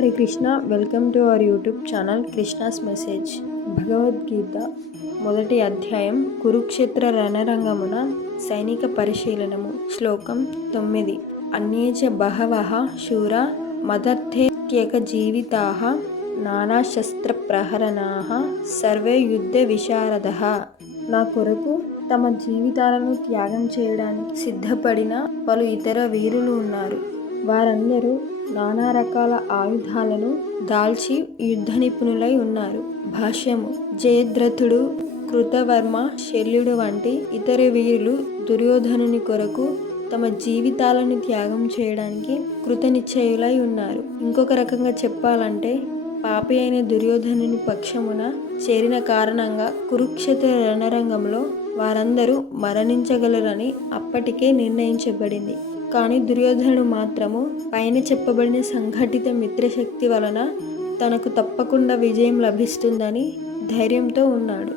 Hare Krishna. Welcome to our YouTube channel Krishna's message. Bhagavad Gita మొదటి అధ్యాయం కురుక్షేత్ర రణరంగమున సైనిక పరిశీలనము. శ్లోకం 9. అన్యేచ బహవః శూరా మదర్థేత్యేక జీవితాః నానాశస్త్ర ప్రహరణాః సర్వే యుద్ధ విశారదః. నా కొరకు తమ జీవితాలను త్యాగం చేయడానికి సిద్ధపడిన పలు ఇతర వీరులు ఉన్నారు. వారందరూ నానా రకాల ఆయుధాలను దాల్చి యుద్ధ నిపుణులై ఉన్నారు. భాష్యము. జయద్రథుడు, కృతవర్మ, శల్యుడు వంటి ఇతర వీరులు దుర్యోధనుని కొరకు తమ జీవితాలను త్యాగం చేయడానికి కృతనిశ్చయులై ఉన్నారు. ఇంకొక రకంగా చెప్పాలంటే పాపి అయిన దుర్యోధనుని పక్షమున చేరిన కారణంగా కురుక్షేత్ర రణరంగంలో వారందరూ మరణించగలరని అప్పటికే నిర్ణయించబడింది. కానీ దుర్యోధనుడు మాత్రము పైన చెప్పబడిన సంఘటిత మిత్రశక్తి వలన తనకు తప్పకుండా విజయం లభిస్తుందని ధైర్యంతో ఉన్నాడు.